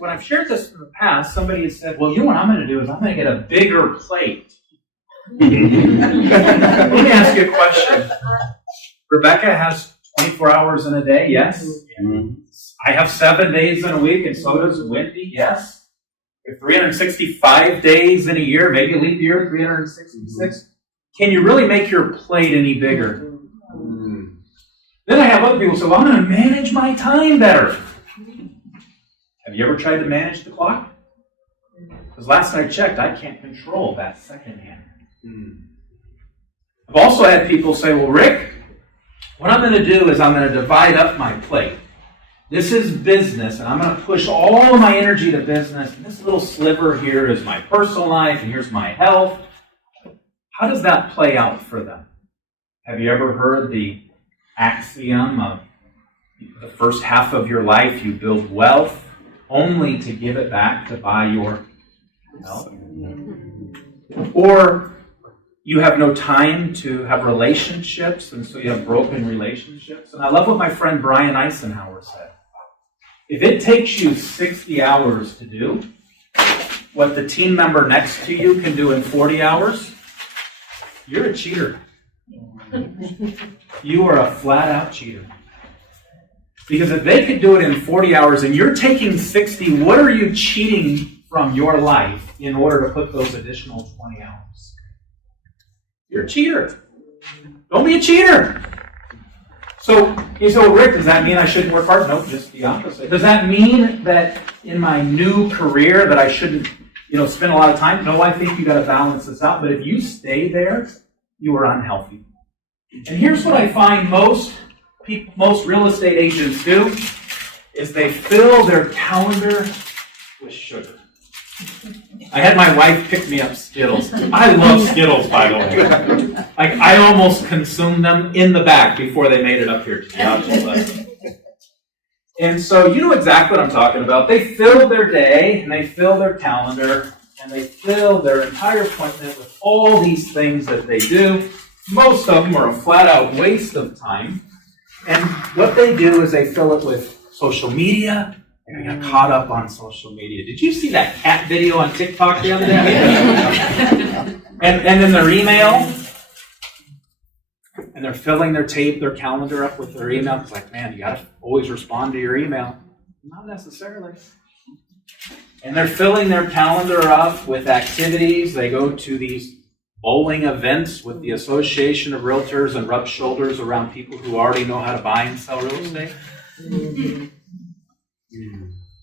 when I've shared this in the past, somebody has said, well, you know what I'm going to do is I'm going to get a bigger plate. Let me ask you a question. Rebecca has 24 hours in a day, yes? I have 7 days in a week, and so does Wendy, yes? We have 365 days in a year, maybe a leap year, 366. Can you really make your plate any bigger? Then I have other people say, well, I'm going to manage my time better. Have you ever tried to manage the clock? Because last I checked, I can't control that second hand. I've also had people say, well, Rick, what I'm going to do is I'm going to divide up my plate. This is business, and I'm going to push all of my energy to business. And this little sliver here is my personal life, and here's my health. How does that play out for them? Have you ever heard the axiom of the first half of your life you build wealth only to give it back to buy your health? Or you have no time to have relationships, and so you have broken relationships. And I love what my friend Brian Eisenhower said. If it takes you 60 hours to do what the team member next to you can do in 40 hours, you're a cheater. You are a flat-out cheater. Because if they could do it in 40 hours and you're taking 60, what are you cheating from your life in order to put those additional 20 hours? You're a cheater. Don't be a cheater. So you say, well, Rick, does that mean I shouldn't work hard? No, just the opposite. Does that mean that in my new career that I shouldn't, spend a lot of time? No, I think you got to balance this out. But if you stay there, you are unhealthy. And here's what I find most real estate agents do is they fill their calendar with sugar. I had my wife pick me up Skittles. I love Skittles, by the way. Like, I almost consumed them in the back before they made it up here today. And so you know exactly what I'm talking about. They fill their day, and they fill their calendar, and they fill their entire appointment with all these things that they do. Most of them are a flat-out waste of time. And what they do is they fill it with social media. I got caught up on social media. Did you see that cat video on TikTok the other day? and then their email. And they're filling their calendar up with their email. It's like, man, you got to always respond to your email. Not necessarily. And they're filling their calendar up with activities. They go to these bowling events with the Association of Realtors and rub shoulders around people who already know how to buy and sell real estate.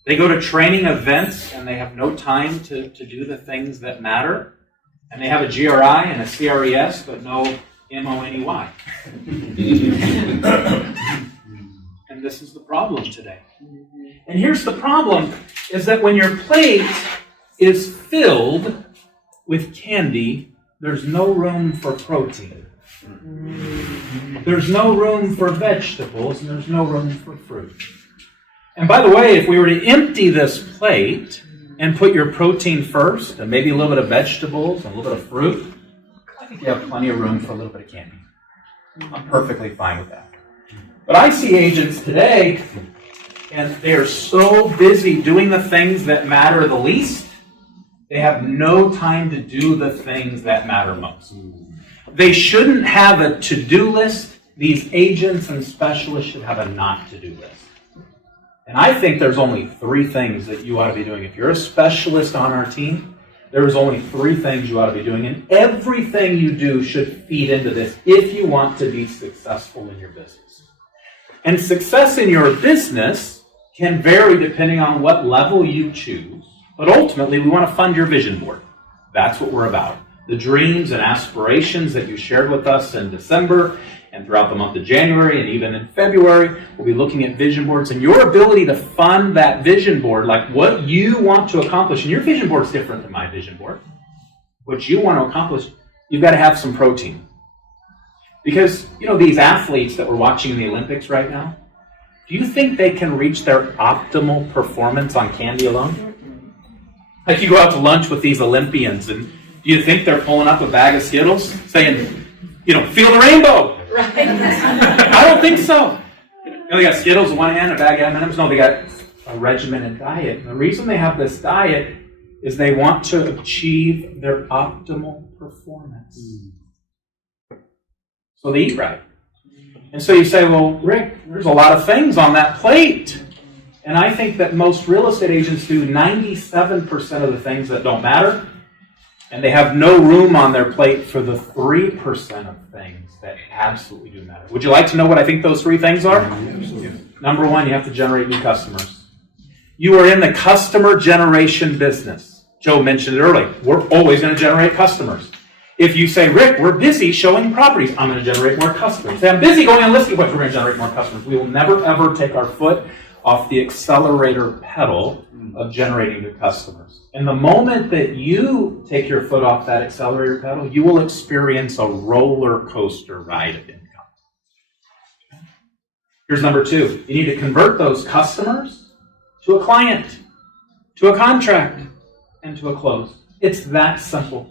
They go to training events and they have no time to do the things that matter. And they have a GRI and a CRES, but no MONEY. And this is the problem today. And here's the problem, is that when your plate is filled with candy, there's no room for protein. There's no room for vegetables, and there's no room for fruit. And by the way, if we were to empty this plate and put your protein first, and maybe a little bit of vegetables and a little bit of fruit, I think you have plenty of room for a little bit of candy. I'm perfectly fine with that. But I see agents today, and they are so busy doing the things that matter the least, they have no time to do the things that matter most. They shouldn't have a to-do list. These agents and specialists should have a not-to-do list. And I think there's only 3 things that you ought to be doing. If you're a specialist on our team, there's only 3 things you ought to be doing. And everything you do should feed into this if you want to be successful in your business. And success in your business can vary depending on what level you choose. But ultimately, we want to fund your vision board. That's what we're about. The dreams and aspirations that you shared with us in December and throughout the month of January and even in February, we'll be looking at vision boards and your ability to fund that vision board, like what you want to accomplish. And your vision board is different than my vision board. What you want to accomplish, you've got to have some protein. Because, these athletes that we're watching in the Olympics right now, do you think they can reach their optimal performance on candy alone? Like you go out to lunch with these Olympians, and do you think they're pulling up a bag of Skittles saying, feel the rainbow? Right. I don't think so. They got Skittles in one hand, a bag of M&Ms. No, they got a regimented diet. And the reason they have this diet is they want to achieve their optimal performance. So they eat right. And so you say, well, Rick, there's a lot of things on that plate. And I think that most real estate agents do 97% of the things that don't matter, and they have no room on their plate for the 3% of things that absolutely do matter. Would you like to know what I think those 3 things are? Absolutely. Number 1, you have to generate new customers. You are in the customer generation business. Joe mentioned it earlier. We're always going to generate customers. If you say, Rick, we're busy showing properties, I'm going to generate more customers. Say, I'm busy going on listing appointments, we're going to generate more customers. We will never, ever take our foot off the accelerator pedal of generating new customers. And the moment that you take your foot off that accelerator pedal, you will experience a roller coaster ride of income. Here's number 2. You need to convert those customers to a client, to a contract, and to a close. It's that simple.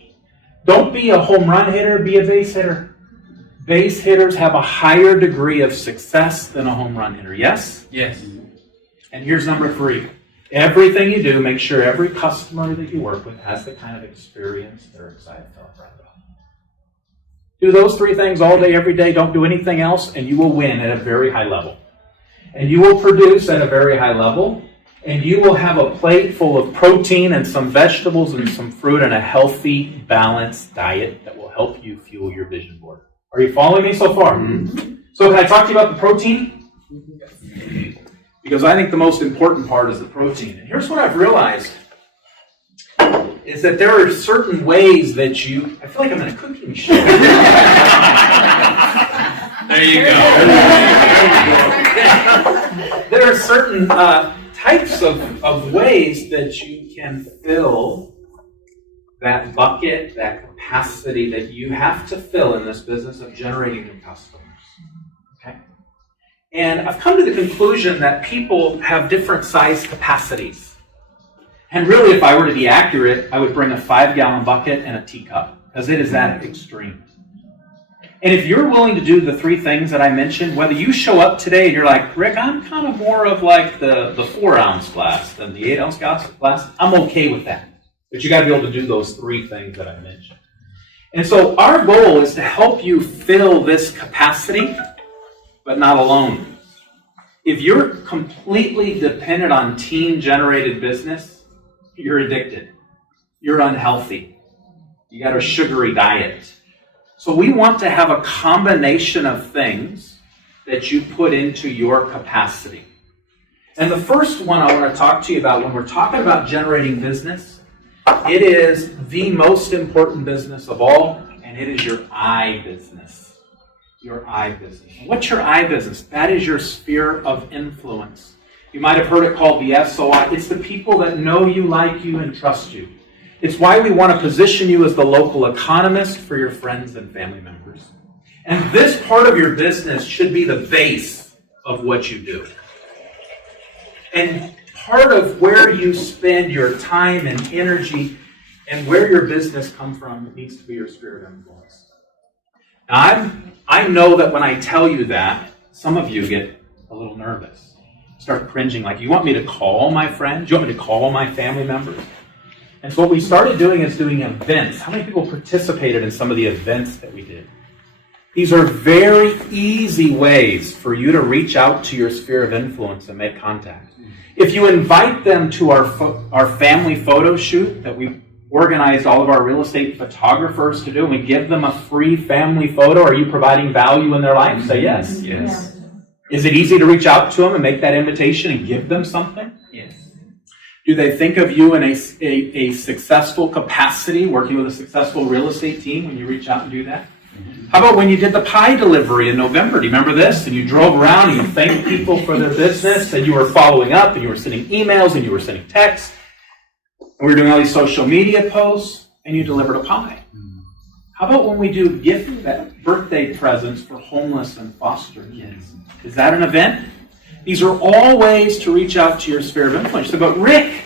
Don't be a home run hitter, be a base hitter. Base hitters have a higher degree of success than a home run hitter. Yes? Yes. And here's number 3. Everything you do, make sure every customer that you work with has the kind of experience they're excited to talk about. Do those 3 things all day, every day. Don't do anything else, and you will win at a very high level. And you will produce at a very high level, and you will have a plate full of protein and some vegetables and some fruit and a healthy, balanced diet that will help you fuel your vision board. Are you following me so far? Mm-hmm. So can I talk to you about the protein? Because I think the most important part is the protein. And here's what I've realized, is that there are certain ways that you... I feel like I'm in a cooking show. There you go. There are certain types of ways that you can fill that bucket, that capacity that you have to fill in this business of generating new customers. Okay? And I've come to the conclusion that people have different size capacities. And really, if I were to be accurate, I would bring a 5-gallon bucket and a teacup, because it is that extreme. And if you're willing to do the 3 things that I mentioned, whether you show up today and you're like, Rick, I'm kind of more of like the 4-ounce glass than the 8-ounce glass, I'm okay with that. But you got to be able to do those 3 things that I mentioned. And so our goal is to help you fill this capacity, but not alone. If you're completely dependent on team-generated business, you're addicted. You're unhealthy. You got a sugary diet. So we want to have a combination of things that you put into your capacity. And the first one I want to talk to you about when we're talking about generating business, it is the most important business of all, and it is your I business. Your I business. And what's your I business? That is your sphere of influence. You might have heard it called the SOI. It's the people that know you, like you, and trust you. It's why we want to position you as the local economist for your friends and family members. And this part of your business should be the base of what you do. And part of where you spend your time and energy and where your business comes from needs to be your sphere of influence. Now, I know that when I tell you that, some of you get a little nervous. Start cringing, like, you want me to call my friends? You want me to call my family members? And so what we started doing is doing events. How many people participated in some of the events that we did? These are very easy ways for you to reach out to your sphere of influence and make contact. If you invite them to our family photo shoot that we organized all of our real estate photographers to do, and we give them a free family photo, are you providing value in their life? Say yes. Yes. Is it easy to reach out to them and make that invitation and give them something? Yes. Do they think of you in a successful capacity, working with a successful real estate team when you reach out and do that? How about when you did the pie delivery in November? Do you remember this? And you drove around and you thanked people for their business, and you were following up, and you were sending emails, and you were sending texts. And we were doing all these social media posts, and you delivered a pie. How about when we do birthday presents for homeless and foster kids? Is that an event? These are all ways to reach out to your sphere of influence. So, but Rick,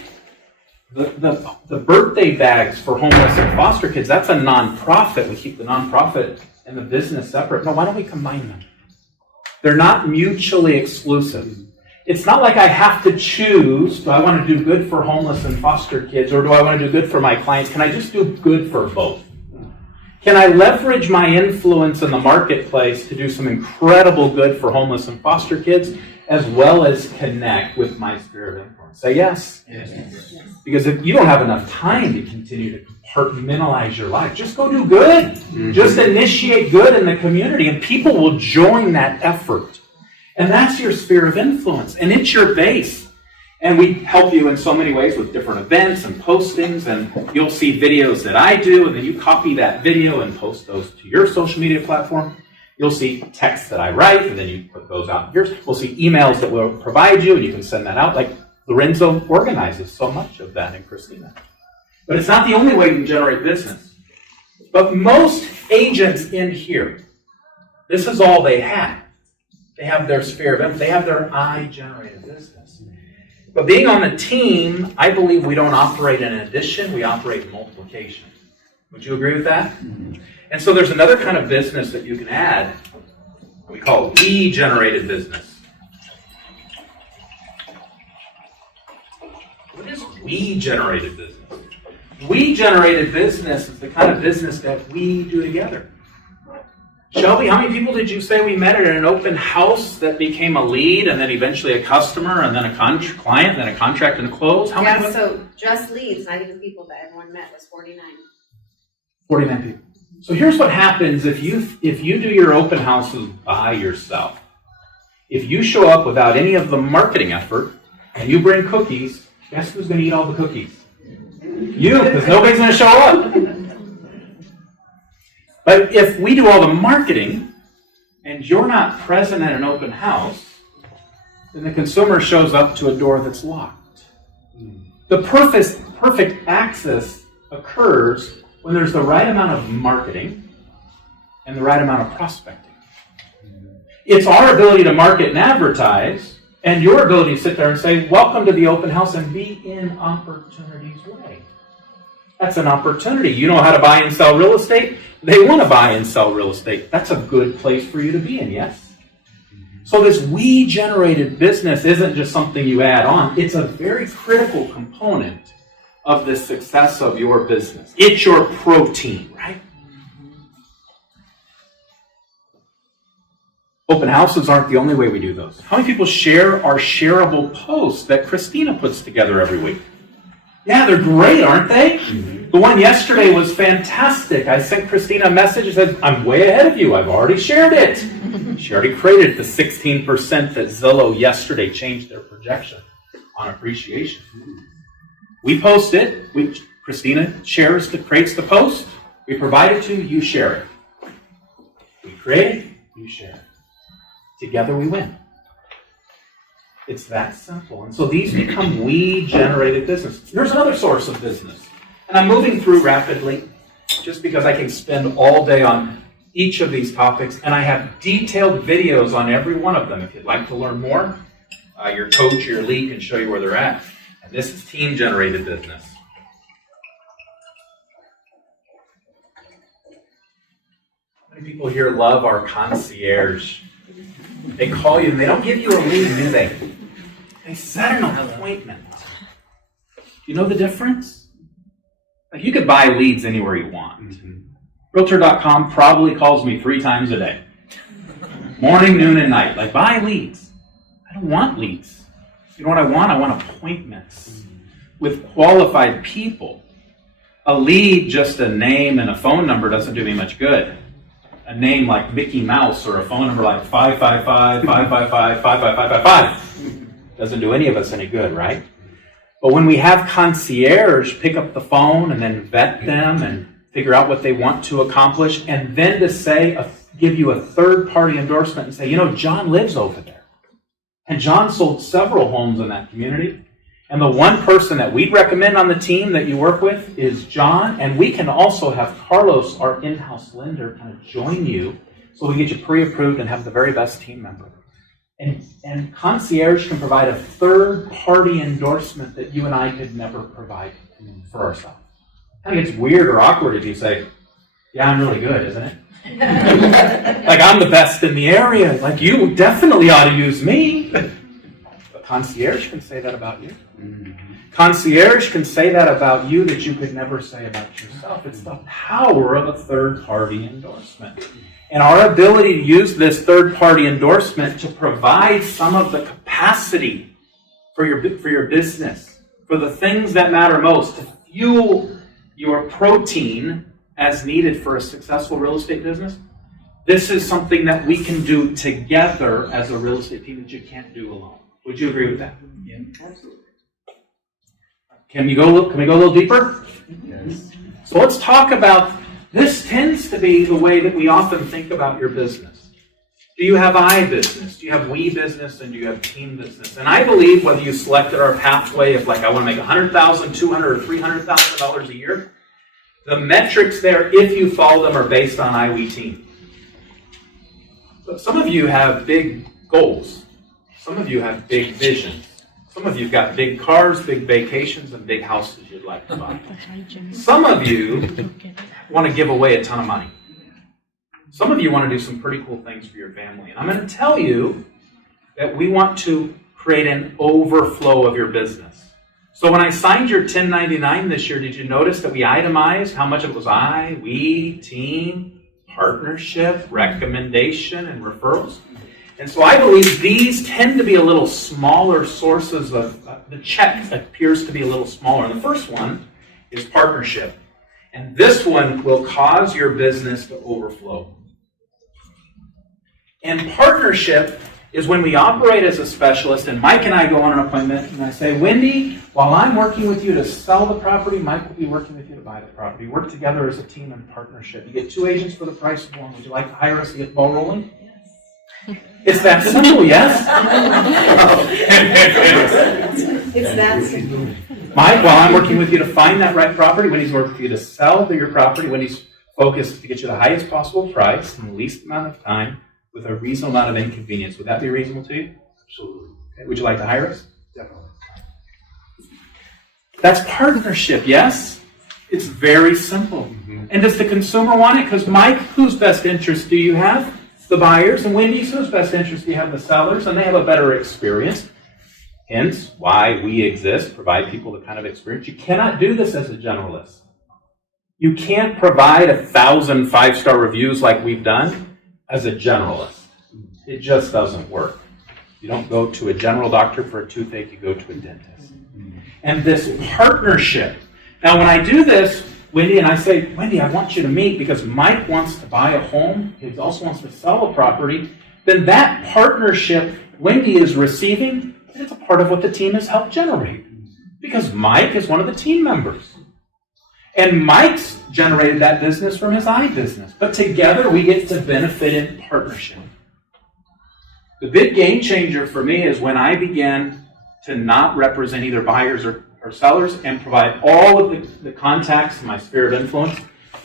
the birthday bags for homeless and foster kids, that's a nonprofit. We keep the nonprofit and the business separate. No, why don't we combine them? They're not mutually exclusive. It's not like I have to choose, do I want to do good for homeless and foster kids, or do I want to do good for my clients? Can I just do good for both? Can I leverage my influence in the marketplace to do some incredible good for homeless and foster kids, as well as connect with my sphere of influence? Say yes. Yes. Because if you don't have enough time to continue to compartmentalize your life, just go do good. Mm-hmm. Just initiate good in the community, and people will join that effort. And that's your sphere of influence, and it's your base. And we help you in so many ways with different events and postings, and you'll see videos that I do, and then you copy that video and post those to your social media platform. You'll see texts that I write, and then you put those out yours. We'll see emails that we'll provide you, and you can send that out. Like Lorenzo organizes so much of that, and Christina. But it's not the only way you can generate business. But most agents in here, this is all they have. They have their sphere of influence. They have their I-generated business. But being on the team, I believe we don't operate in addition, we operate in multiplication. Would you agree with that? Mm-hmm. And so there's another kind of business that you can add. We call we-generated business. What is we-generated business? We-generated business is the kind of business that we do together. Shelby, how many people did you say we met at an open house that became a lead and then eventually a customer and then a client and then a contract and a close? How many? So just leads, not even people that everyone met, was 49. 49 people. So here's what happens if you do your open houses by yourself. If you show up without any of the marketing effort and you bring cookies, guess who's going to eat all the cookies? You, because nobody's going to show up. But if we do all the marketing and you're not present at an open house, then the consumer shows up to a door that's locked. The perfect access occurs when there's the right amount of marketing and the right amount of prospecting. It's our ability to market and advertise and your ability to sit there and say, welcome to the open house and be in opportunity's way. That's an opportunity. You know how to buy and sell real estate? They want to buy and sell real estate. That's a good place for you to be in, yes? So this we-generated business isn't just something you add on. It's a very critical component of the success of your business. It's your protein, right? Open houses aren't the only way we do those. How many people share our shareable posts that Christina puts together every week? Yeah, they're great, aren't they? Mm-hmm. The one yesterday was fantastic. I sent Christina a message and said, I'm way ahead of you. I've already shared it. She already created the 16% that Zillow yesterday changed their projection on appreciation. We post it. Christina creates the post. We provide it to you. You share it. We create it. You share it. Together we win. It's that simple. And so these become we-generated business. Here's another source of business. And I'm moving through rapidly just because I can spend all day on each of these topics. And I have detailed videos on every one of them. If you'd like to learn more, your coach or your lead can show you where they're at. And this is team-generated business. How many people here love our concierge? They call you and they don't give you a lead, do they? They set an appointment. You know the difference? Like you could buy leads anywhere you want. Mm-hmm. Realtor.com probably calls me 3 times a day. Morning, noon, and night. Like, buy leads. I don't want leads. You know what I want? I want appointments with qualified people. A lead, just a name and a phone number, doesn't do me much good. A name like Mickey Mouse or a phone number like 555-555-555-555 doesn't do any of us any good, right? But when we have concierge pick up the phone and then vet them and figure out what they want to accomplish, and then to say, give you a third-party endorsement and say, you know, John lives over there. And John sold several homes in that community. And the one person that we'd recommend on the team that you work with is John. And we can also have Carlos, our in-house lender, kind of join you so we get you pre-approved and have the very best team member. And concierge can provide a third-party endorsement that you and I could never provide for ourselves. Kind of gets weird or awkward if you say, yeah, I'm really good, isn't it? Like I'm the best in the area. Like you definitely ought to use me. Concierge can say that about you. Concierge can say that about you that you could never say about yourself. It's the power of a third-party endorsement. And our ability to use this third-party endorsement to provide some of the capacity for your business, for the things that matter most, to fuel your protein as needed for a successful real estate business. This is something that we can do together as a real estate team that you can't do alone. Would you agree with that? Yeah, absolutely. Can we go a little deeper? Yes. So let's talk about, this tends to be the way that we often think about your business. Do you have I business? Do you have we business? And do you have team business? And I believe whether you selected our pathway of like, I want to make $100,000, $200,000, or $300,000 a year, the metrics there, if you follow them, are based on I, we, team. So some of you have big goals. Some of you have big visions. Some of you have got big cars, big vacations, and big houses you'd like to buy. Some of you want to give away a ton of money. Some of you want to do some pretty cool things for your family. And I'm going to tell you that we want to create an overflow of your business. So when I signed your 1099 this year, did you notice that we itemized how much it was I, we, team, partnership, recommendation, and referrals? And so I believe these tend to be a little smaller sources of, the check appears to be a little smaller. And the first one is partnership. And this one will cause your business to overflow. And partnership is when we operate as a specialist, and Mike and I go on an appointment, and I say, Wendy, while I'm working with you to sell the property, Mike will be working with you to buy the property. Work together as a team in partnership. You get 2 agents for the price of 1. Would you like to hire us to get the ball rolling? It's that simple, yes? It's that simple. Mike, while I'm working with you to find that right property, Wendy's working with you to sell your property, Wendy's focused to get you the highest possible price in the least amount of time with a reasonable amount of inconvenience. Would that be reasonable to you? Absolutely. Okay. Would you like to hire us? Definitely. That's partnership, yes? It's very simple. Mm-hmm. And does the consumer want it? Because Mike, whose best interest do you have? The buyers. And Wendy's, whose best interest do you have? The sellers. And they have a better experience. Hence, why we exist, provide people the kind of experience. You cannot do this as a generalist. You can't provide 1,000 5-star reviews like we've done as a generalist. It just doesn't work. You don't go to a general doctor for a toothache, you go to a dentist. And this partnership. Now, when I do this, Wendy, and I say, Wendy, I want you to meet because Mike wants to buy a home, he also wants to sell a property, then that partnership Wendy is receiving, it's a part of what the team has helped generate. Because Mike is one of the team members. And Mike's generated that business from his I business. But together we get to benefit in partnership. The big game changer for me is when I began to not represent either buyers or sellers and provide all of the contacts in my sphere of influence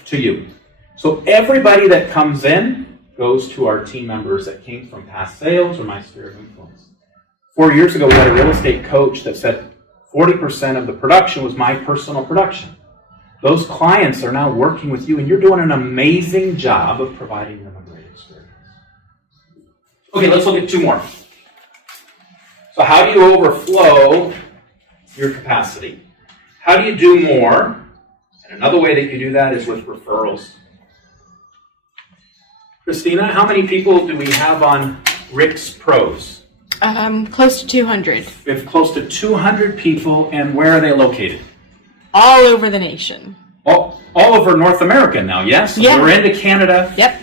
to you. So everybody that comes in goes to our team members that came from past sales or my sphere of influence. 4 years ago, we had a real estate coach that said 40% of the production was my personal production. Those clients are now working with you, and you're doing an amazing job of providing them a great experience. Okay, let's look at 2 more. So how do you overflow your capacity? How do you do more? And another way that you do that is with referrals. Christina, how many people do we have on Rick's Pros? Close to 200. We have close to 200 people, and where are they located? All over the nation. All over North America now, yes? Yeah. We're into Canada. Yep.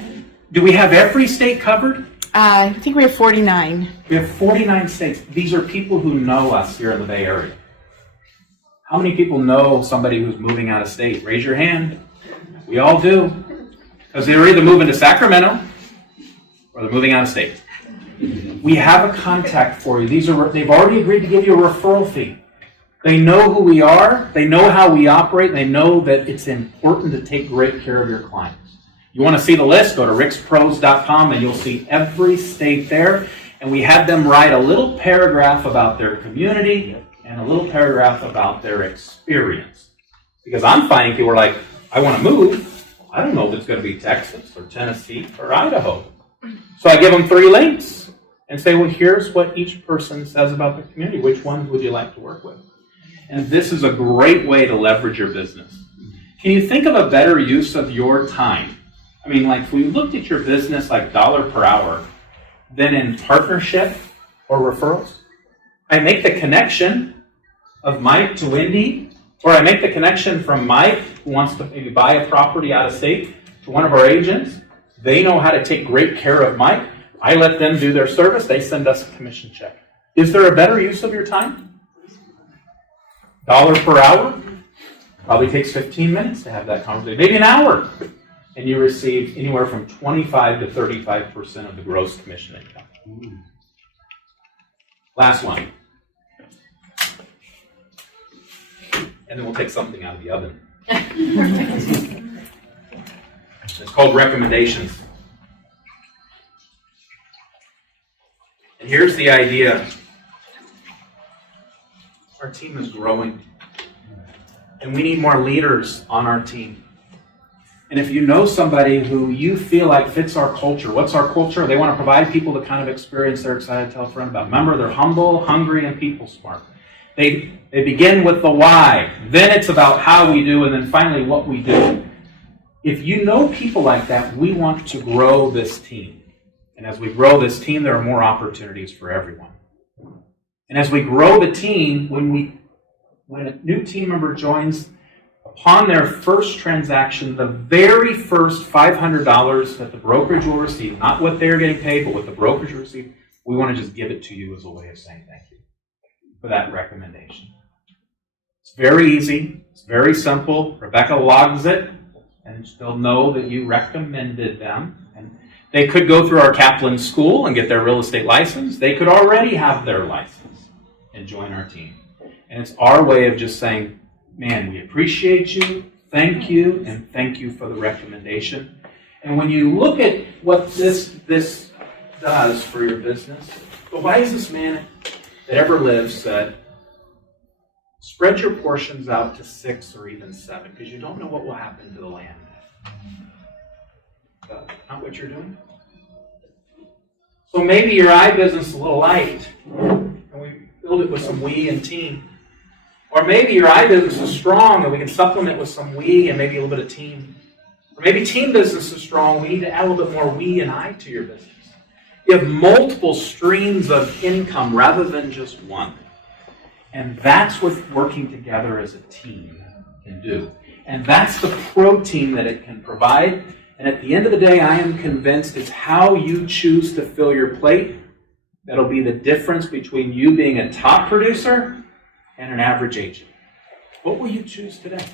Do we have every state covered? I think we have 49. We have 49 states. These are people who know us here in the Bay Area. How many people know somebody who's moving out of state? Raise your hand. We all do. Because they're either moving to Sacramento or they're moving out of state. We have a contact for you. They've already agreed to give you a referral fee. They know who we are. They know how we operate. They know that it's important to take great care of your clients. You want to see the list? Go to rickspros.com and you'll see every state there. And we had them write a little paragraph about their community and a little paragraph about their experience. Because I'm finding people are like, I want to move. I don't know if it's going to be Texas or Tennessee or Idaho. So I give them 3 links. and say, well, here's what each person says about the community. Which ones would you like to work with? And this is a great way to leverage your business. Can you think of a better use of your time? I mean, like if we looked at your business like dollar per hour, than in partnership or referrals? I make the connection of Mike to Wendy, or I make the connection from Mike, who wants to maybe buy a property out of state, to one of our agents. They know how to take great care of Mike. I let them do their service. They send us a commission check. Is there a better use of your time? Dollar per hour? Probably takes 15 minutes to have that conversation. Maybe an hour. And you receive anywhere from 25 to 35% of the gross commission income. Last one. And then we'll take something out of the oven. It's called recommendations. And here's the idea. Our team is growing. And we need more leaders on our team. And if you know somebody who you feel like fits our culture, what's our culture? They want to provide people the kind of experience they're excited to tell a friend about. Remember, they're humble, hungry, and people smart. They begin with the why. Then it's about how we do, and then finally what we do. If you know people like that, we want to grow this team. And as we grow this team, there are more opportunities for everyone. And as we grow the team, when a new team member joins, upon their first transaction, the very first $500 that the brokerage will receive, not what they're getting paid, but what the brokerage will receive, we want to just give it to you as a way of saying thank you for that recommendation. It's very easy. It's very simple. Rebecca logs it, and they'll know that you recommended them. And they could go through our Kaplan school and get their real estate license. They could already have their license and join our team. And it's our way of just saying, man, we appreciate you, and thank you for the recommendation. And when you look at what this does for your business, the wisest man that ever lived said, spread your portions out to 6 or even 7, because you don't know what will happen to the land. That's not what you're doing. So maybe your I business is a little light, and we build it with some we and team. Or maybe your I business is strong and we can supplement with some we and maybe a little bit of team. Or maybe team business is strong. We need to add a little bit more we and I to your business. You have multiple streams of income rather than just one. And that's what working together as a team can do. And that's the protein that it can provide. And at the end of the day, I am convinced it's how you choose to fill your plate that'll be the difference between you being a top producer and an average agent. What will you choose today?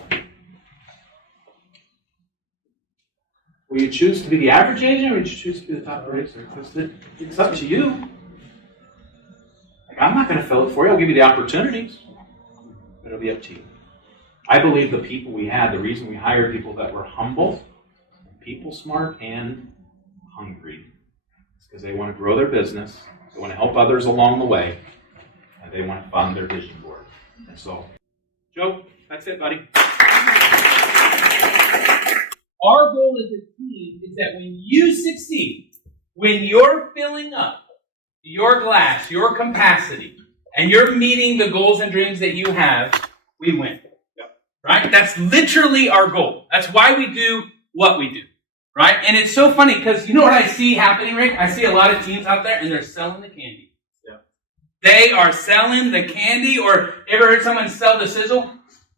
Will you choose to be the average agent, or will you choose to be the top producer? Because it's up to you. Like, I'm not going to fill it for you. I'll give you the opportunities, but it'll be up to you. I believe the people we had, the reason we hired people that were humble, people smart, and hungry, is because they want to grow their business, they want to help others along the way, and they want to fund their vision board. And so, Joe, that's it, buddy. Our goal as a team is that when you succeed, when you're filling up your glass, your capacity, and you're meeting the goals and dreams that you have, we win. Right? That's literally our goal. That's why we do what we do. Right? And it's so funny because you know what I see happening, Rick? I see a lot of teams out there and they're selling the candy. They are selling the candy, or ever heard someone sell the sizzle?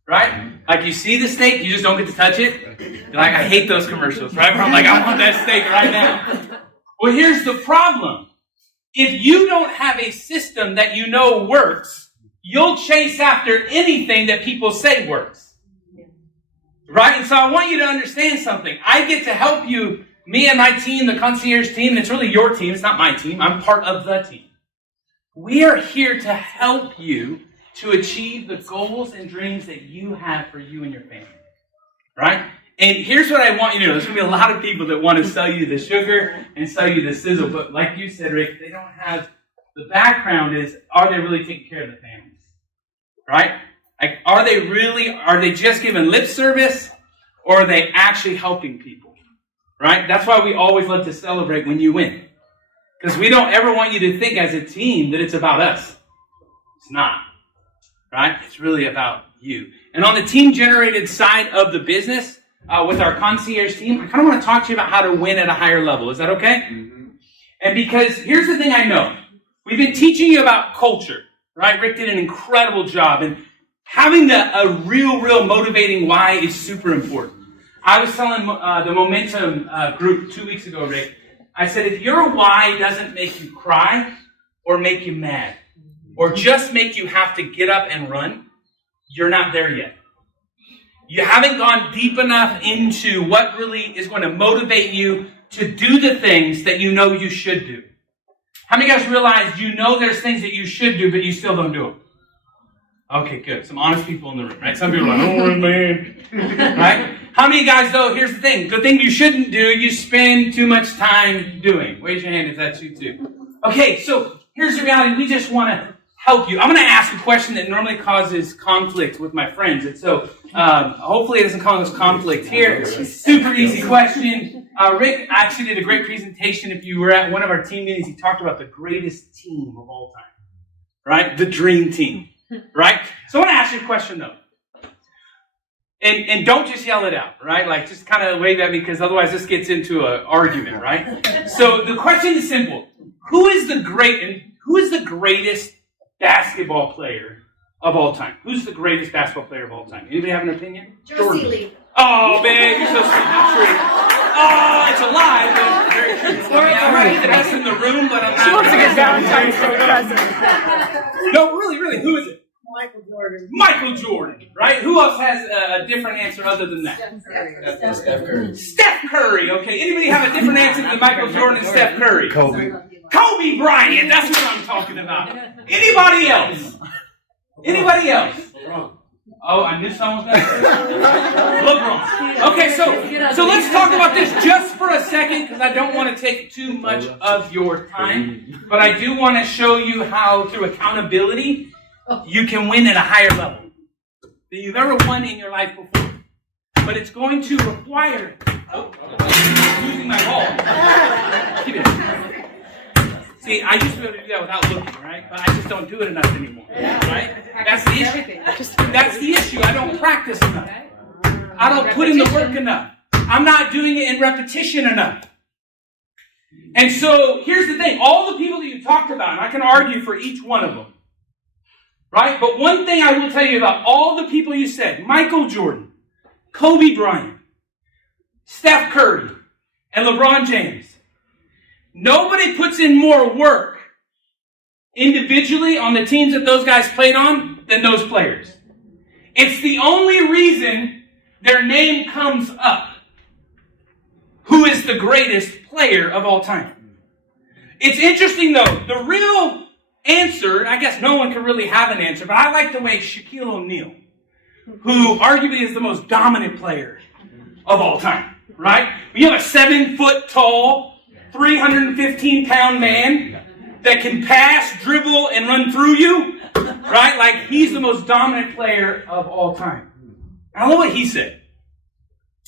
Right? Like you see the steak, you just don't get to touch it. You're like, I hate those commercials, right? Where I'm like, I want that steak right now. Well, here's the problem. If you don't have a system that you know works, you'll chase after anything that people say works. Right? And so I want you to understand something. I get to help you, me and my team, the concierge team, and it's really your team, it's not my team. I'm part of the team. We are here to help you to achieve the goals and dreams that you have for you and your family. Right? And here's what I want you to know. There's going to be a lot of people that want to sell you the sugar and sell you the sizzle. But like you said, Rick, they don't have, the background is, are they really taking care of the families? Right? Like, are they just giving lip service, or are they actually helping people? Right? That's why we always love to celebrate when you win. Because we don't ever want you to think as a team that it's about us. It's not. Right? It's really about you. And on the team-generated side of the business, with our concierge team, I kind of want to talk to you about how to win at a higher level. Is that okay? Mm-hmm. And because here's the thing I know. We've been teaching you about culture, right? Rick did an incredible job. And having a real motivating why is super important. I was telling the Momentum group 2 weeks ago, Rick, I said, if your why doesn't make you cry or make you mad or just make you have to get up and run, you're not there yet. You haven't gone deep enough into what really is going to motivate you to do the things that you know you should do. How many guys realize you know there's things that you should do, but you still don't do them? Okay, good. Some honest people in the room, right? Some people are like, oh, man. Right? How many guys, though, here's the thing. The thing you shouldn't do, you spend too much time doing. Raise your hand if that's you, too. Okay, so here's the reality. We just want to help you. I'm going to ask a question that normally causes conflict with my friends. And so hopefully it doesn't cause conflict here. Super easy question. Rick actually did a great presentation. If you were at one of our team meetings, he talked about the greatest team of all time. Right? The dream team. Right? So I want to ask you a question, though. And don't just yell it out, right? Like, just kind of wave at me, because otherwise this gets into an argument, right? So the question is simple. Who is the greatest basketball player of all time? Who's the greatest basketball player of all time? Anybody have an opinion? Jordan. Lee. Oh, man, you're so sweet. Not true. Oh, it's a lie, but very true. I mean, I might be the best in the room, but I'm not. She wants to get Valentine's Day present. No, really, who is it? Michael Jordan. Michael Jordan, right? Who else has a different answer other than that? Steph Curry. Steph Curry, okay. Anybody have a different answer than Michael Jordan and Steph Curry? Kobe. Kobe Bryant, that's what I'm talking about. Anybody else? Anybody else? Oh, I knew someone was going to say LeBron. Okay, so let's talk about this just for a second, because I don't want to take too much of your time. But I do want to show you how, through accountability, you can win at a higher level than you've ever won in your life before. But it's going to require... Oh, I'm using my ball. Keep it. See, I used to be able to do that without looking, right? But I just don't do it enough anymore, right? That's the issue. That's the issue. I don't practice enough. I don't put in the work enough. I'm not doing it in repetition enough. And so, here's the thing. All the people that you talked about, and I can argue for each one of them, right? But one thing I will tell you about all the people you said, Michael Jordan, Kobe Bryant, Steph Curry, and LeBron James, nobody puts in more work individually on the teams that those guys played on than those players. It's the only reason their name comes up. Who is the greatest player of all time? It's interesting, though. The real answer, I guess no one can really have an answer, but I like the way Shaquille O'Neal, who arguably is the most dominant player of all time, right? You have a 7-foot-tall, 315-pound man that can pass, dribble, and run through you, right? Like, he's the most dominant player of all time. I don't know what he said.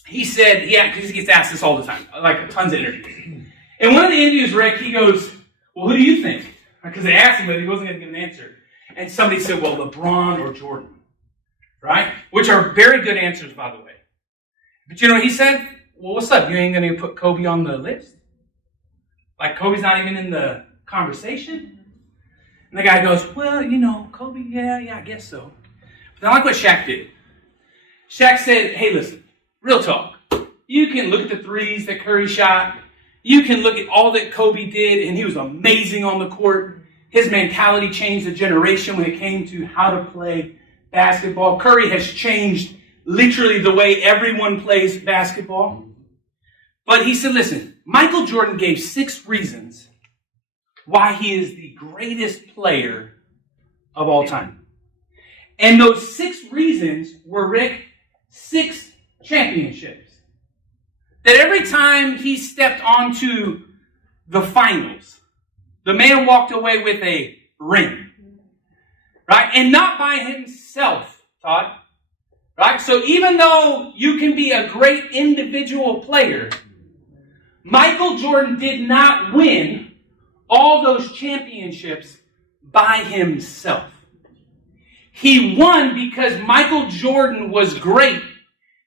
He said, yeah, because he gets asked this all the time, like tons of interviews. And one of the interviews, Rick, he goes, well, who do you think? Because they asked him, but he wasn't going to give an answer. And somebody said, well, LeBron or Jordan, right? Which are very good answers, by the way. But you know what he said? Well, what's up? You ain't going to put Kobe on the list? Like, Kobe's not even in the conversation? And the guy goes, well, you know, Kobe, yeah, I guess so. But I like what Shaq did. Shaq said, hey, listen, real talk. You can look at the threes that Curry shot. You can look at all that Kobe did, and he was amazing on the court. His mentality changed a generation when it came to how to play basketball. Curry has changed literally the way everyone plays basketball. But he said, listen, Michael Jordan gave 6 reasons why he is the greatest player of all time. And those 6 reasons were, Rick, 6 championships. That every time he stepped onto the finals, the man walked away with a ring. Right? And not by himself, Todd. Right? So even though you can be a great individual player, Michael Jordan did not win all those championships by himself. He won because Michael Jordan was great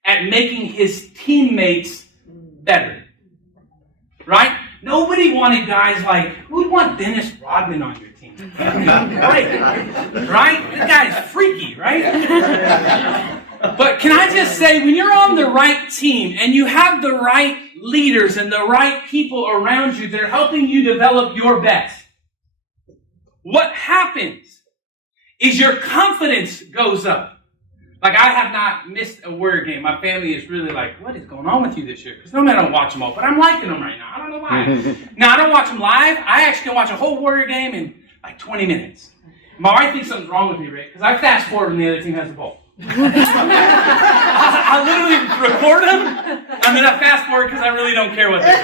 at making his teammates better. Right? Nobody wanted guys like, who'd want Dennis Rodman on your team? Right? Right? This guy's freaky, right? But can I just say, when you're on the right team and you have the right leaders and the right people around you that are helping you develop your best, what happens is your confidence goes up. Like, I have not missed a Warrior game. My family is really like, what is going on with you this year? Because normally I don't watch them all, but I'm liking them right now. I don't know why. Now, I don't watch them live. I actually can watch a whole Warrior game in like 20 minutes. My wife thinks something's wrong with me, Rick, because I fast forward when the other team has the ball. I literally record them, and then I fast forward because I really don't care what they do.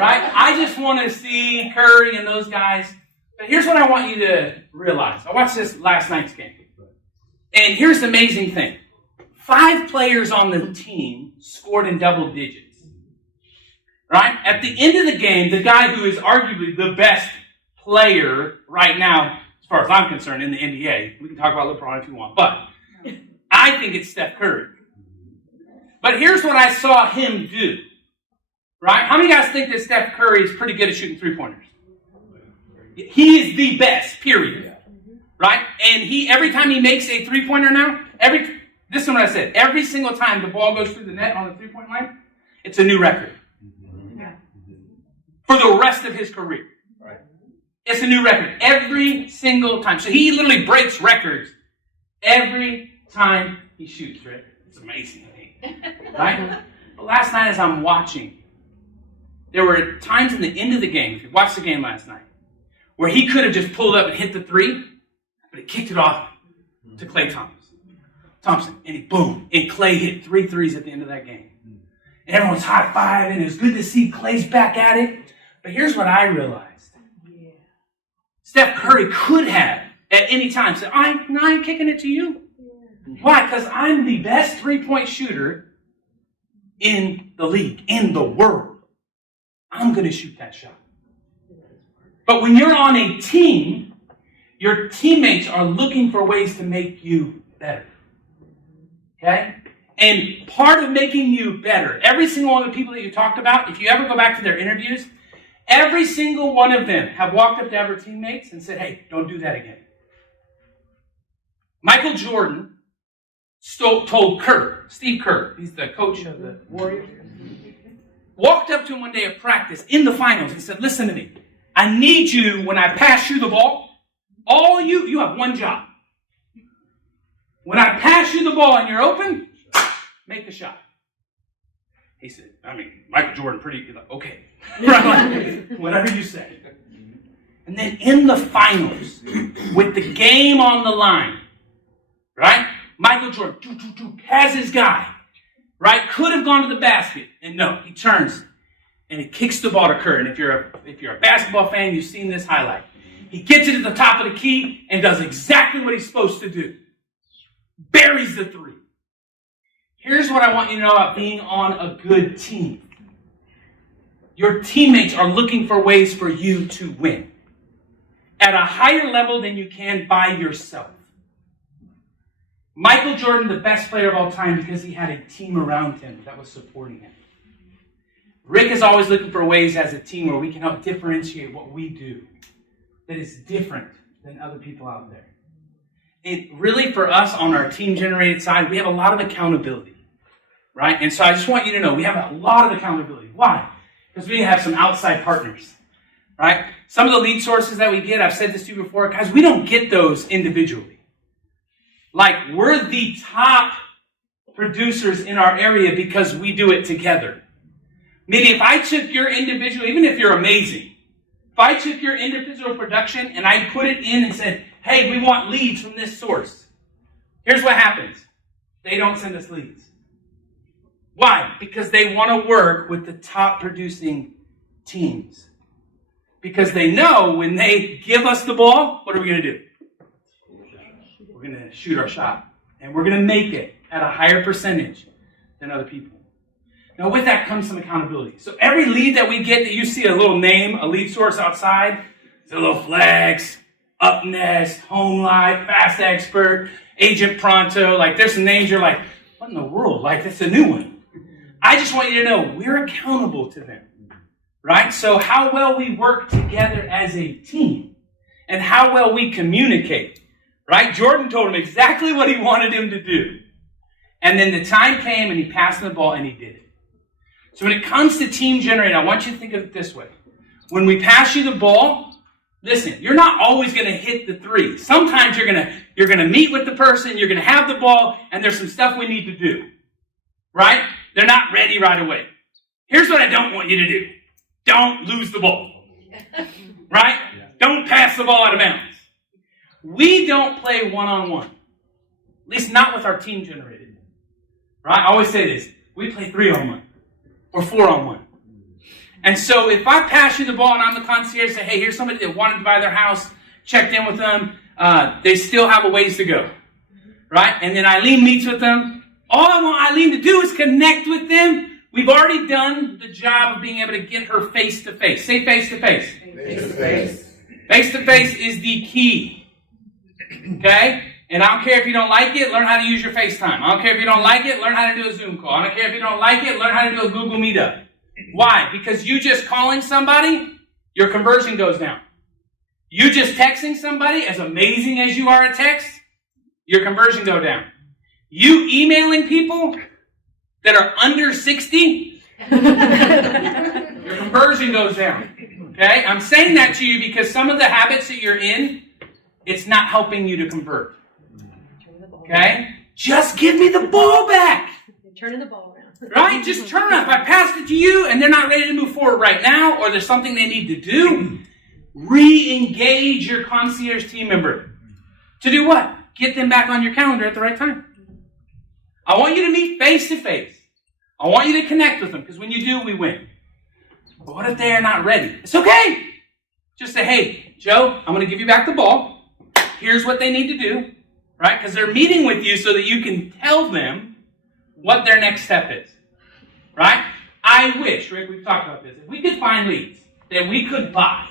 Right? I just want to see Curry and those guys. But here's what I want you to realize. I watched this last night's game. And here's the amazing thing. 5 players on the team scored in double digits. Right? At the end of the game, the guy who is arguably the best player right now, as far as I'm concerned, in the NBA, we can talk about LeBron if you want, but I think it's Steph Curry. But here's what I saw him do. Right? How many guys think that Steph Curry is pretty good at shooting three-pointers? He is the best, period. Right? And every time he makes a three-pointer now, this is what I said, every single time the ball goes through the net on the three-point line, it's a new record. For the rest of his career. Right. It's a new record every single time. So he literally breaks records every time he shoots, right? It's amazing. Right? But last night as I'm watching, there were times in the end of the game, if you watched the game last night, where he could have just pulled up and hit the three, but he kicked it off to Klay Thompson. And he boom. And Klay hit 3 threes at the end of that game. And everyone's high-fiving. It was good to see Klay's back at it. But here's what I realized. Steph Curry could have, at any time, said, I'm kicking it to you. Why? Because I'm the best three-point shooter in the league, in the world. I'm going to shoot that shot. But when you're on a team, your teammates are looking for ways to make you better. Okay? And part of making you better, every single one of the people that you talked about, if you ever go back to their interviews, every single one of them have walked up to other teammates and said, hey, don't do that again. Michael Jordan told Steve Kerr, he's the coach of the Warriors, walked up to him one day at practice in the finals and said, listen to me. I need you, when I pass you the ball, you have one job. When I pass you the ball and you're open, make the shot. He said, Michael Jordan, pretty, okay. Whatever you say. And then in the finals, with the game on the line, right? Michael Jordan has his guy, right? Could have gone to the basket. And no, he turns and he kicks the ball to Kerr. And if you're a basketball fan, you've seen this highlight. He gets it at the top of the key and does exactly what he's supposed to do. Buries the three. Here's what I want you to know about being on a good team. Your teammates are looking for ways for you to win at a higher level than you can by yourself. Michael Jordan, the best player of all time, because he had a team around him that was supporting him. Rick is always looking for ways as a team where we can help differentiate what we do that is different than other people out there. It really, for us on our team-generated side, we have a lot of accountability, right? And so I just want you to know we have a lot of accountability. Why? Because we have some outside partners, right? Some of the lead sources that we get, I've said this to you before, guys, we don't get those individually. Like, we're the top producers in our area because we do it together. Meaning, if I took your individual, even if you're amazing, if I took your individual production and I put it in and said, hey, we want leads from this source, here's what happens. They don't send us leads. Why? Because they want to work with the top producing teams. Because they know when they give us the ball, what are we going to do? We're going to shoot our shot. And we're going to make it at a higher percentage than other people. Now with that comes some accountability. So every lead that we get that you see a little name, a lead source outside, it's a little flex, UpNest, Home Life, Fast Expert, Agent Pronto. Like there's some names you're like, what in the world? Like that's a new one. I just want you to know we're accountable to them. Right? So how well we work together as a team and how well we communicate. Right? Jordan told him exactly what he wanted him to do. And then the time came and he passed him the ball and he did it. So when it comes to team generated, I want you to think of it this way. When we pass you the ball, listen, you're not always going to hit the three. Sometimes you're going to meet with the person, you're going to have the ball, and there's some stuff we need to do. Right? They're not ready right away. Here's what I don't want you to do. Don't lose the ball. Right? Don't pass the ball out of bounds. We don't play one-on-one. At least not with our team generated. Right? I always say this. We play 3-on-1 or 4-on-1. And so if I pass you the ball and I'm the concierge, say, hey, here's somebody that wanted to buy their house, checked in with them, they still have a ways to go. Right? And then Eileen meets with them. All I want Eileen to do is connect with them. We've already done the job of being able to get her face-to-face. Say face-to-face. Face-to-face. Face-to-face is the key. Okay? And I don't care if you don't like it, learn how to use your FaceTime. I don't care if you don't like it, learn how to do a Zoom call. I don't care if you don't like it, learn how to do a Google Meetup. Why? Because you just calling somebody, your conversion goes down. You just texting somebody, as amazing as you are at text, your conversion go down. You emailing people that are under 60, your conversion goes down. Okay? I'm saying that to you because some of the habits that you're in, it's not helping you to convert. Okay? Just give me the ball back. Turning the ball around. Right? Just turn it. If I passed it to you and they're not ready to move forward right now, or there's something they need to do, re-engage your concierge team member. To do what? Get them back on your calendar at the right time. I want you to meet face to face. I want you to connect with them, because when you do, we win. But what if they are not ready? It's okay. Just say, hey, Joe, I'm going to give you back the ball. Here's what they need to do. Right? Because they're meeting with you so that you can tell them what their next step is. Right? I wish, Rick, we've talked about this, if we could find leads that we could buy,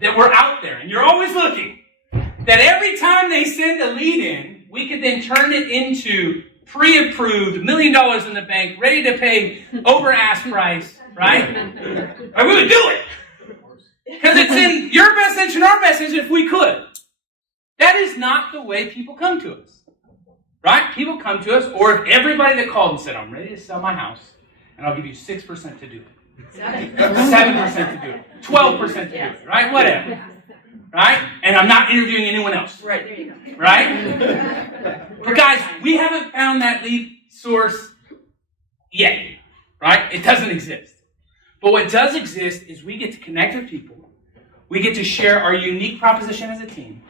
that were out there, and you're always looking, that every time they send a lead in, we could then turn it into pre-approved, $1 million in the bank, ready to pay over ask price, right? And we would do it. Because it's in your best interest and our best interest if we could. That is not the way people come to us. Right? People come to us, or if everybody that called and said, I'm ready to sell my house, and I'll give you 6% to do it. 7% to do it. 12% to do it. Right? Whatever. Right? And I'm not interviewing anyone else. Right, there you go. Right? But guys, we haven't found that lead source yet. Right? It doesn't exist. But what does exist is we get to connect with people. We get to share our unique proposition as a team.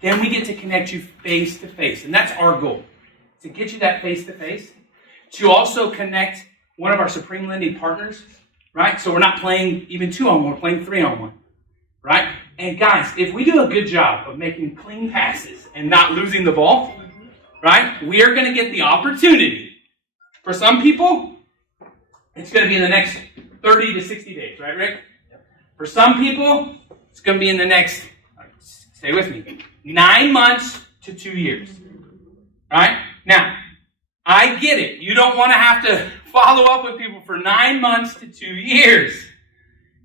Then we get to connect you face to face. And that's our goal. To get you that face to face. To also connect one of our Supreme Lending partners. Right? So we're not playing even 2-on-1, we're playing 3-on-1. Right? And guys, if we do a good job of making clean passes and not losing the ball, right, we are going to get the opportunity. For some people, it's going to be in the next 30 to 60 days, right, Rick? For some people, it's going to be in the next, stay with me, 9 months to 2 years. Right? Now, I get it. You don't want to have to follow up with people for 9 months to 2 years.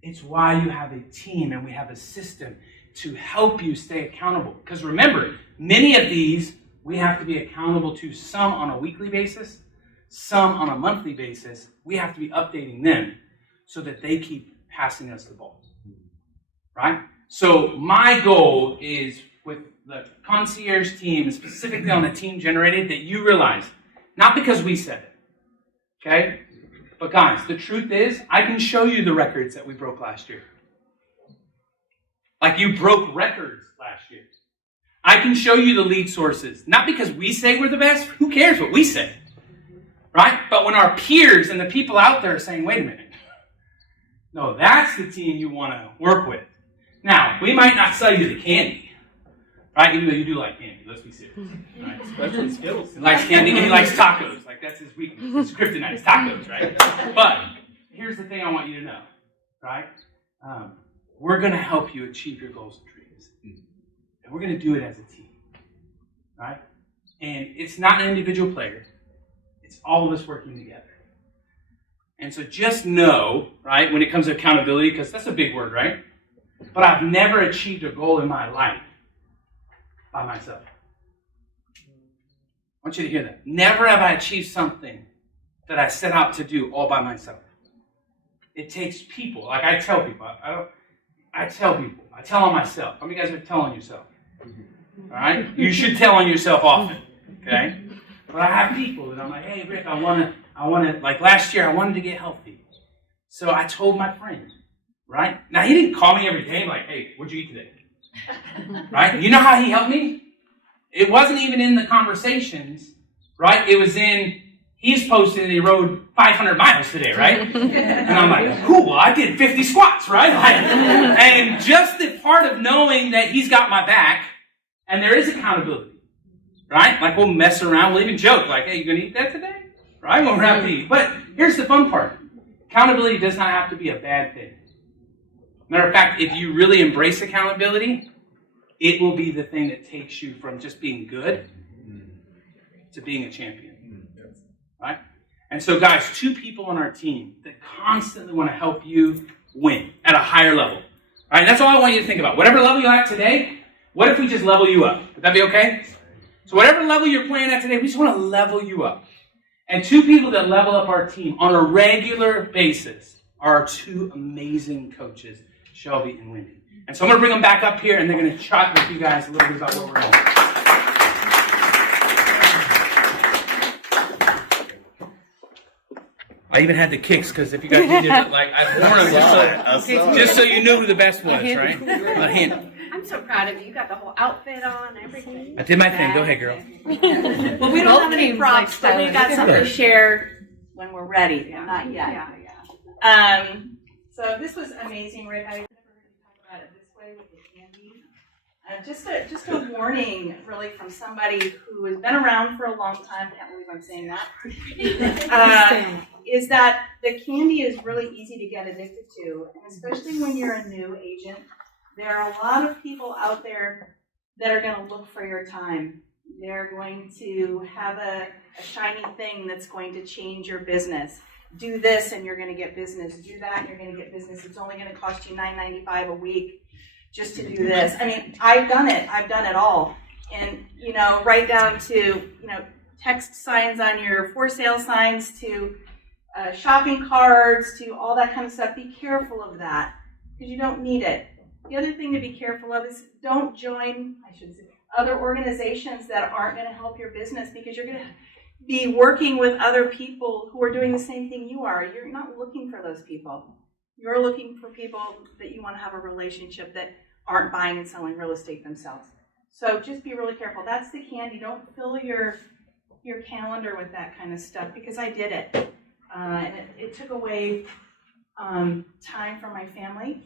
It's why you have a team and we have a system to help you stay accountable. Because remember, many of these we have to be accountable to, some on a weekly basis, some on a monthly basis. We have to be updating them so that they keep passing us the ball. Right? So my goal is with the concierge team, specifically on the team generated, that you realize, not because we said it, okay? But guys, the truth is, I can show you the records that we broke last year. Like you broke records last year. I can show you the lead sources. Not because we say we're the best. Who cares what we say? Right? But when our peers and the people out there are saying, wait a minute. No, that's the team you want to work with. Now, we might not sell you the candy. right? Even though you do like candy, let's be serious. Right? Especially Skittles. He likes candy and he likes tacos. Like, that's his weakness. His kryptonite is tacos, right? But here's the thing I want you to know, right? We're going to help you achieve your goals and dreams. And we're going to do it as a team, right? And it's not an individual player. It's all of us working together. And so just know, right, when it comes to accountability, because that's a big word, right? But I've never achieved a goal in my life by myself. I want you to hear that. Never have I achieved something that I set out to do all by myself. It takes people. Like I tell people. I tell on myself. How many of you guys are telling yourself? All right? You should tell on yourself often. Okay? But I have people that I'm like, hey, Rick, I want to, like last year, I wanted to get healthy. So I told my friend, right? Now, he didn't call me every day like, hey, what'd you eat today? Right? You know how he helped me? It wasn't even in the conversations, right? It was in, he's posted that he rode 500 miles today, right? And I'm like, cool, I did 50 squats, right? And just the part of knowing that he's got my back, and there is accountability, right? Like we'll mess around, we'll even joke, like, hey, you gonna eat that today? Right? When we're happy to eat. But here's the fun part. Accountability does not have to be a bad thing. Matter of fact, if you really embrace accountability, it will be the thing that takes you from just being good to being a champion. Right? And so, guys, 2 people on our team that constantly want to help you win at a higher level. All right? That's all I want you to think about. Whatever level you're at today, what if we just level you up? Would that be okay? So whatever level you're playing at today, we just want to level you up. And 2 people that level up our team on a regular basis are our 2 amazing coaches, Shelby and Wendy. And so I'm going to bring them back up here, and they're going to chat with you guys a little bit about what we're doing. I even had the kicks, because if you guys needed it, like, I warned them just so you knew who the best was, right? A hint. I'm so proud of you. You got the whole outfit on, everything. I did my thing. Go ahead, girl. Well, we don't have any props, but we got something to share when we're ready. Not yet. So this was amazing, Rick. I never heard you talk about it this way with the candy. Just a warning, really, from somebody who has been around for a long time. Can't believe I'm saying that. Is that the candy is really easy to get addicted to, and especially when you're a new agent. There are a lot of people out there that are going to look for your time. They're going to have a shiny thing that's going to change your business. Do this and you're going to get business. Do that and you're going to get business. It's only going to cost you $9.95 a week just to do this. I mean, I've done it. I've done it all. And, right down to, text signs on your for sale signs to shopping cards to all that kind of stuff. Be careful of that because you don't need it. The other thing to be careful of is don't join, other organizations that aren't going to help your business because you're going to be working with other people who are doing the same thing you are. You're not looking for those people. You're looking for people that you want to have a relationship that aren't buying and selling real estate themselves. So just be really careful. That's the candy. Don't fill your calendar with that kind of stuff because I did it. And it took away time from my family.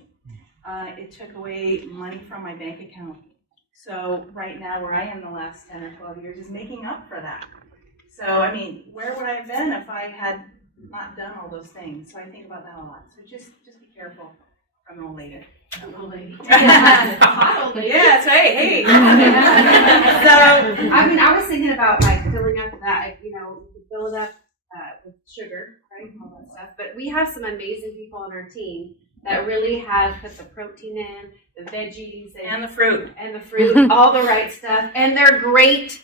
It took away money from my bank account. So right now where I am the last 10 or 12 years is making up for that. So, I mean, where would I have been if I had not done all those things? So I think about that a lot. So just be careful. I'm an old lady. Yes, hey. So, I was thinking about like filling up that, you fill it up with sugar, right, all that stuff. But we have some amazing people on our team that really have put the protein in, the veggies, And the fruit. all the right stuff. And they're great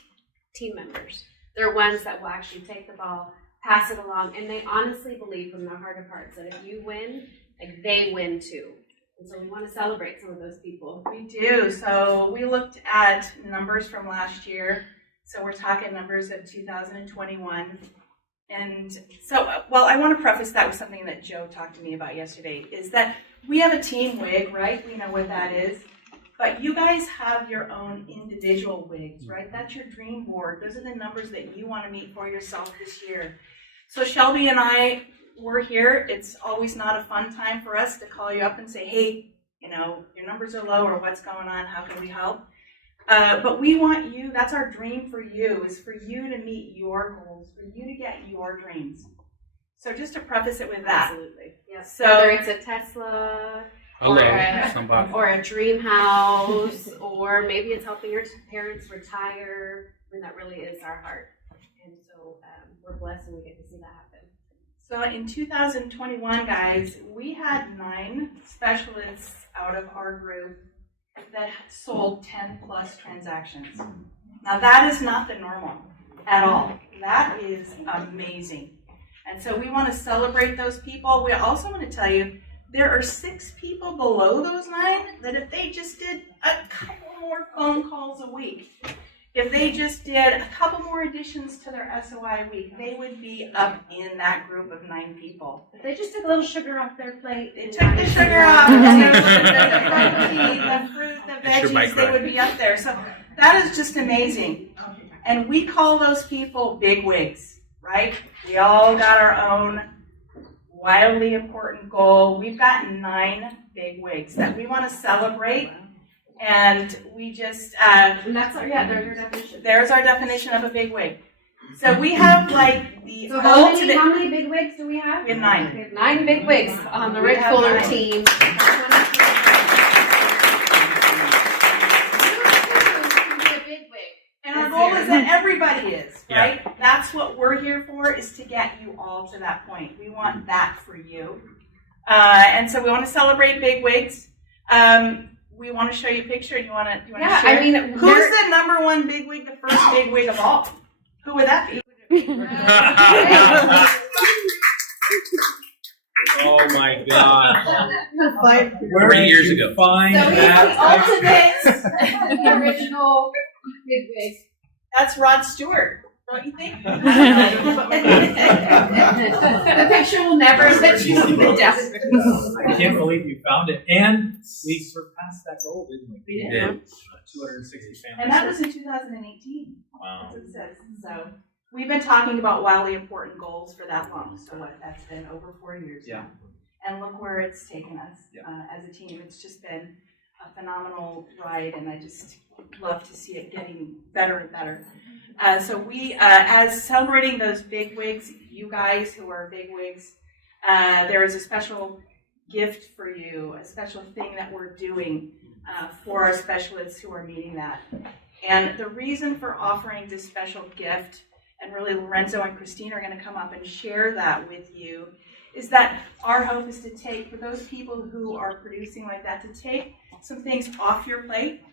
team members. They're ones that will actually take the ball, pass it along, and they honestly believe from their heart of hearts that if you win, like they win too. And so we want to celebrate some of those people. We do. So we looked at numbers from last year. So we're talking numbers of 2021. And so, I want to preface that with something that Joe talked to me about yesterday, is that we have a team WIG, right? We know what that is. But you guys have your own individual WIGs, right? That's your dream board. Those are the numbers that you want to meet for yourself this year. So Shelby and I, we're here. It's always not a fun time for us to call you up and say, hey, your numbers are low or what's going on, how can we help? But we want you, that's our dream for you, is for you to meet your goals, for you to get your dreams. So just to preface it with that. Absolutely. Yeah. So- Whether it's a Tesla, Somebody. or a dream house, or maybe it's helping your parents retire, and that really is our heart. And so we're blessed and we get to see that happen. So in 2021, guys, we had 9 specialists out of our group that sold 10 plus transactions. Now that is not the normal at all. That is amazing. And so we want to celebrate those people. We also want to tell you there are 6 people below those 9 that if they just did a couple more phone calls a week, if they just did a couple more additions to their SOI week, they would be up in that group of 9 people. If they just took a little sugar off their plate. They took the sugar off, and they're looking at the protein, the fruit, the It's your bike veggies, they ride. would be up there. So that is just amazing. And we call those people bigwigs, right? We all got our own wildly important goal. We've got 9 bigwigs that we want to celebrate. And we just, And that's there's your definition. there's our definition of a bigwig. So we have like the So how ultimate, many big wigs do we have? we have 9. We have 9 big wigs on the We Rick have Fuller 9. team. And our goal is that everybody is, right? That's what we're here for, is to get you all to that point. We want that for you. And so we want to celebrate bigwigs. We want to show you a picture. You want to Yeah, share? I mean, Who's the number 1 bigwig, the first bigwig of all? Who would that be? Oh my God. 3 years ago. Find So he's that. the ultimate, the original big wig. That's Rod Stewart, don't you think? The picture will never let you down. I can't believe you found it. And we surpassed that goal, didn't we? We did. 260 families. And that was in 2018. Wow. That's what it says. So we've been talking about wildly important goals for that long. So what? That's been over 4 years. Yeah. now. And look where it's taken us Yeah. as a team. It's just been a phenomenal ride, and I just love to see it getting better and better. So we, as celebrating those bigwigs, you guys who are bigwigs, there is a special gift for you, a special thing that we're doing for our specialists who are meeting that. And the reason for offering this special gift, and really Lorenzo and Christine are going to come up and share that with you, is that our hope is to take, for those people who are producing like that, to take some things off your plate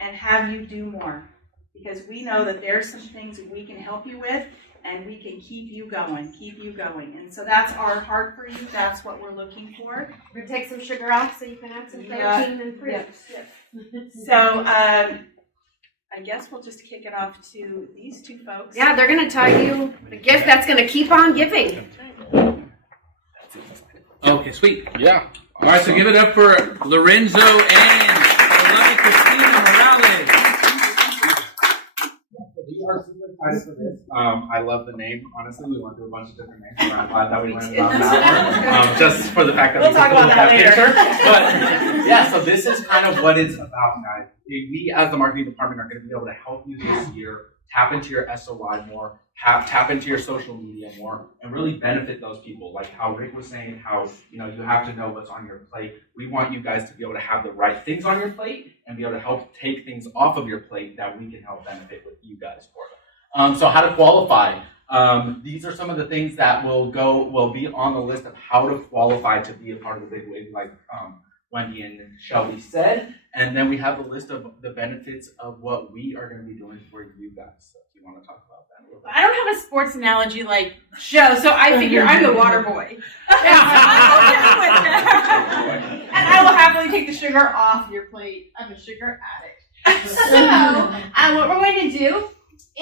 and have you do more. Because we know that there's some things that we can help you with, and we can keep you going. And so that's our heart for you. That's what we're looking for. We're going to take some sugar off so you can have some Yeah. protein and fruit. So I guess we'll just kick it off to these 2 folks. Yeah, they're going to tell you the gift that's going to keep on giving. Okay, sweet. Yeah. All right, so give it up for Lorenzo and beloved Christina Morales. We are super excited for this. I love the name. Honestly, we went through a bunch of different names, so I'm glad that we went about that one. Just for the fact that We'll we talk can pull about that later. picture. But yeah, so this is kind of what it's about, guys. We, as the marketing department, are going to be able to help you this year tap into your SOI more, tap into your social media more, and really benefit those people. Like how Rick was saying, how you have to know what's on your plate. We want you guys to be able to have the right things on your plate and be able to help take things off of your plate that we can help benefit with you guys for. So how to qualify. These are some of the things that will be on the list of how to qualify to be a part of the Big Wig, like Wendy and Shelby said. And then we have a list of the benefits of what we are going to be doing for you guys. So if you want to talk about that a little bit. I don't have a sports analogy like Joe, so I figure I'm the water boy. I'm okay with that. And I will happily take the sugar off your plate. I'm a sugar addict. So, what we're going to do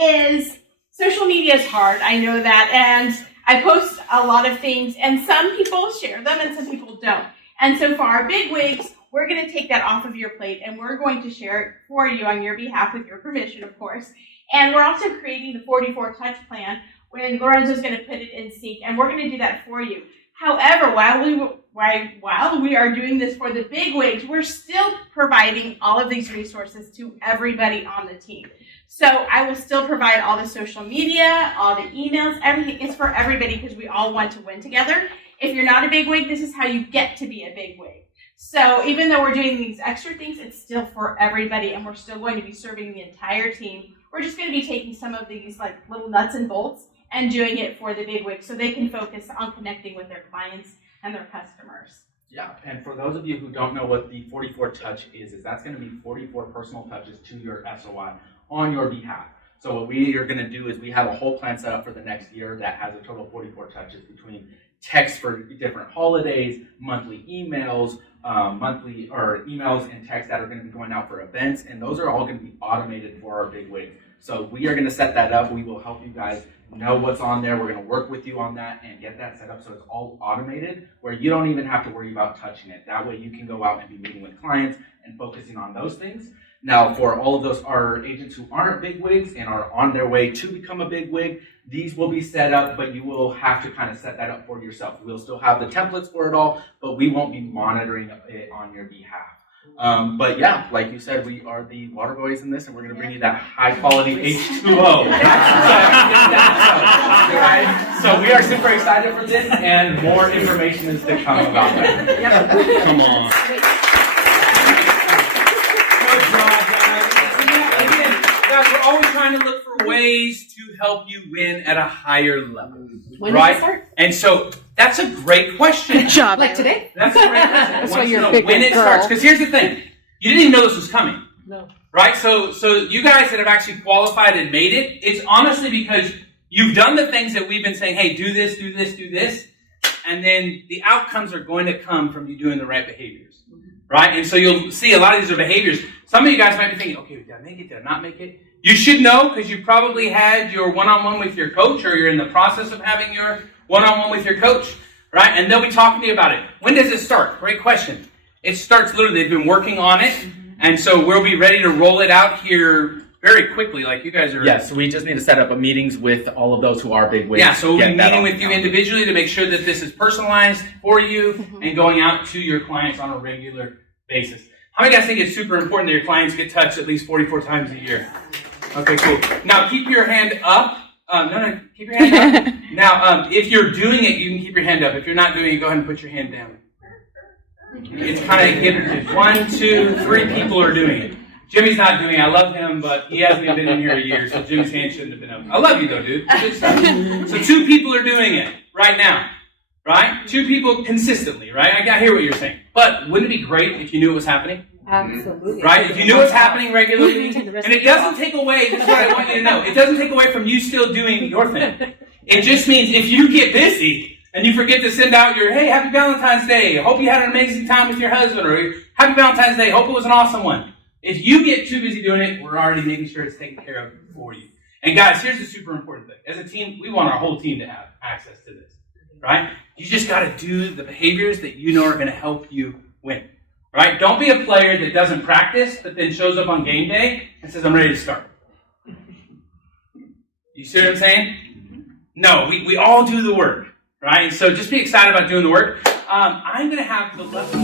is, social media is hard, I know that, and I post a lot of things, and some people share them and some people don't. And so for our big wigs, we're going to take that off of your plate, and we're going to share it for you on your behalf with your permission, of course. And we're also creating the 44 touch plan when Lorenzo's going to put it in sync, and we're going to do that for you. However, while while we are doing this for the bigwigs, we're still providing all of these resources to everybody on the team. So I will still provide all the social media, all the emails, everything is for everybody because we all want to win together. If you're not a bigwig, this is how you get to be a bigwig. So even though we're doing these extra things, it's still for everybody, and we're still going to be serving the entire team. We're just going to be taking some of these like little nuts and bolts and doing it for the bigwigs so they can focus on connecting with their clients and their customers. Yeah, and for those of you who don't know what the 44 touch is that's going to be 44 personal touches to your SOI on your behalf. So what we are going to do is we have a whole plan set up for the next year that has a total of 44 touches between texts for different holidays, monthly emails, emails and texts that are going to be going out for events, and those are all going to be automated for our bigwigs. So we are going to set that up. We will help you guys know what's on there. We're going to work with you on that and get that set up so it's all automated where you don't even have to worry about touching it. That way you can go out and be meeting with clients and focusing on those things. Now, for all of those our agents who aren't bigwigs and are on their way to become a bigwig, these will be set up, but you will have to kind of set that up for yourself. We'll still have the templates for it all, but we won't be monitoring it on your behalf. But yeah, like you said, we are the water boys in this, and we're going to bring you that high quality H2O. So we are super excited for this, and more information is to come about that. Come on. Guys, we're always trying to look for ways to help you win at a higher level. When right? does it start? And so that's a great question. Good job. Like today? That's a great question. That's I why want you're to a know big when it girl. starts. Because here's the thing. You didn't even know this was coming. No. Right? So you guys that have actually qualified and made it, it's honestly because you've done the things that we've been saying, hey, do this, do this, do this. And then the outcomes are going to come from you doing the right behaviors. Right? And so you'll see a lot of these are behaviors. Some of you guys might be thinking, okay, did I make it? Did I not make it? You should know because you probably had your one-on-one with your coach, or you're in the process of having your one-on-one with your coach, right? And they'll be talking to you about it. When does it start? Great question. It starts literally, they've been working on it, and so we'll be ready to roll it out here very quickly, like you guys are. Yes, we just need to set up meetings with all of those who are bigwigs. Yeah, so we'll be Get that meeting on with the you calendar. individually to make sure that this is personalized for you and going out to your clients on a regular basis. How many guys think it's super important that your clients get touched at least 44 times a year? Okay, cool. Now keep your hand up. Keep your hand up. Now, if you're doing it, you can keep your hand up. If you're not doing it, go ahead and put your hand down. It's kind of iterative. 1, 2, 3 people are doing it. Jimmy's not doing it. I love him, but he hasn't even been in here a year, so Jimmy's hand shouldn't have been up. I love you though, dude. Good stuff. So 2 people are doing it right now. Right? 2 people consistently, right? I hear what you're saying. But wouldn't it be great if you knew it was happening? Absolutely. Right? If you knew what's happening regularly, and it doesn't take away, this is what I want you to know, it doesn't take away from you still doing your thing. It just means if you get busy and you forget to send out your, hey, happy Valentine's Day, hope you had an amazing time with your husband, or happy Valentine's Day, hope it was an awesome one. If you get too busy doing it, we're already making sure it's taken care of for you. And guys, here's the super important thing. As a team, we want our whole team to have access to this. Right? You just got to do the behaviors that you know are going to help you win. Right? Don't be a player that doesn't practice, but then shows up on game day and says, I'm ready to start. You see what I'm saying? No, we all do the work. Right? So just be excited about doing the work. I'm going to have the left.